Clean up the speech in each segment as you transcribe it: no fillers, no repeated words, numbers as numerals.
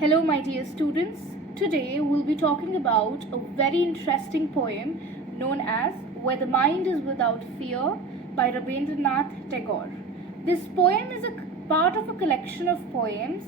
Hello, my dear students. Today we'll be talking about a very interesting poem known as Where the Mind is Without Fear by Rabindranath Tagore. This poem is a part of a collection of poems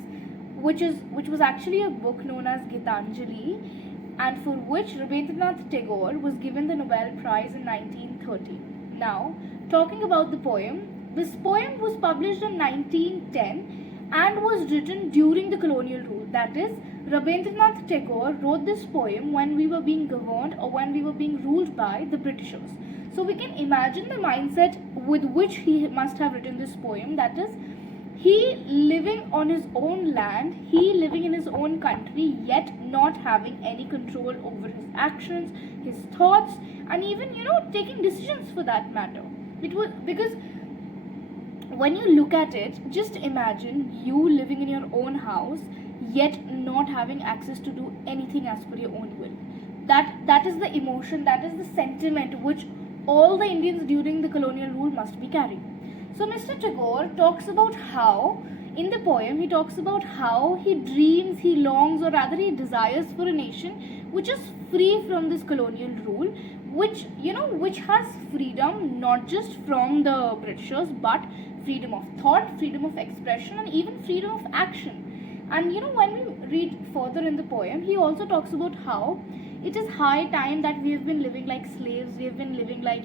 which was actually a book known as Gitanjali, and for which Rabindranath Tagore was given the Nobel Prize in 1930. Now, talking about the poem, this poem was published in 1910 and was written during the colonial rule. That is, Rabindranath Tagore wrote this poem when we were being governed or when we were being ruled by the Britishers. So we can imagine the mindset with which he must have written this poem. That is, he living on his own land, he living in his own country, yet not having any control over his actions, his thoughts, and even taking decisions for that matter. It was because when you look at it, just imagine you living in your own house yet not having access to do anything as per your own will. That is the emotion, that is the sentiment which all the Indians during the colonial rule must be carrying. So Mr. Tagore talks about how, in the poem, he talks about how he dreams, he longs, or rather he desires for a nation which is free from this colonial rule, which has freedom not just from the Britishers, but freedom of thought, freedom of expression, and even freedom of action. And when we read further in the poem, he also talks about how it is high time that we have been living like slaves, we have been living like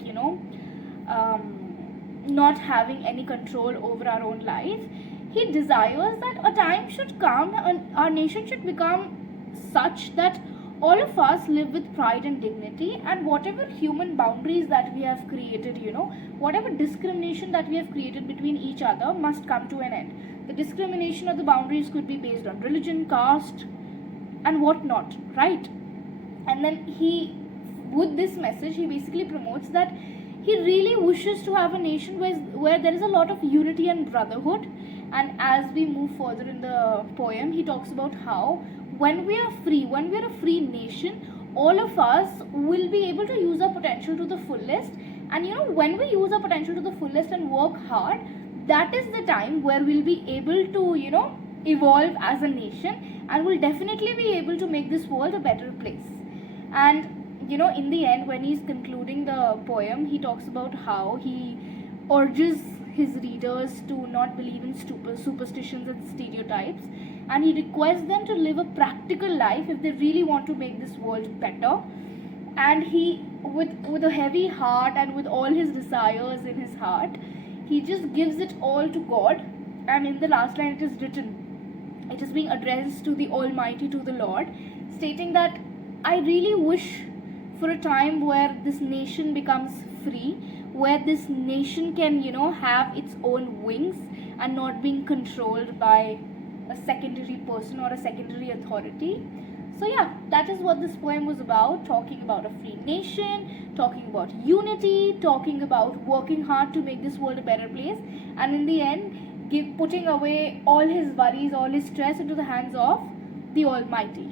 not having any control over our own life. He desires that a time should come and our nation should become such that all of us live with pride and dignity, and whatever human boundaries that we have created, whatever discrimination that we have created between each other must come to an end. The discrimination or the boundaries could be based on religion, caste, and whatnot, right? And then with this message, he basically promotes that he really wishes to have a nation where there is a lot of unity and brotherhood. And as we move further in the poem, he talks about how when we are a free nation, all of us will be able to use our potential to the fullest. And when we use our potential to the fullest and work hard, that is the time where we'll be able to, evolve as a nation, and we'll definitely be able to make this world a better place. And in the end, when he's concluding the poem, he talks about how he urges his readers to not believe in superstitions and stereotypes, and he requests them to live a practical life if they really want to make this world better. And he, with a heavy heart and with all his desires in his heart, he just gives it all to God. And in the last line, it is written, it is being addressed to the Almighty, to the Lord, stating that I really wish for a time where this nation becomes free, where this nation can, have its own wings and not being controlled by a secondary person or a secondary authority. So yeah, that is what this poem was about, talking about a free nation, talking about unity, talking about working hard to make this world a better place, and in the end, putting away all his worries, all his stress into the hands of the Almighty.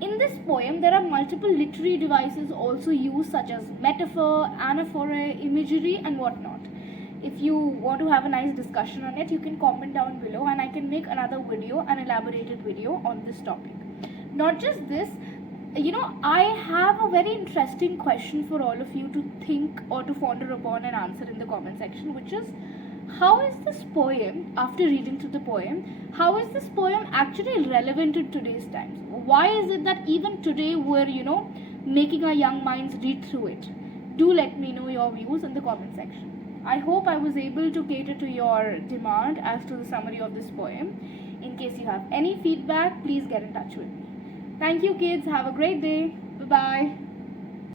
In this poem, there are multiple literary devices also used, such as metaphor, anaphora, imagery, and whatnot. If you want to have a nice discussion on it, you can comment down below, and I can make another video, an elaborated video on this topic. Not just this, I have a very interesting question for all of you to think or to ponder upon and answer in the comment section, which is, how is this poem, after reading through the poem, how is this poem actually relevant in today's times? Why is it that even today we're, making our young minds read through it? Do let me know your views in the comment section. I hope I was able to cater to your demand as to the summary of this poem. In case you have any feedback, please get in touch with me. Thank you, kids. Have a great day. Bye-bye.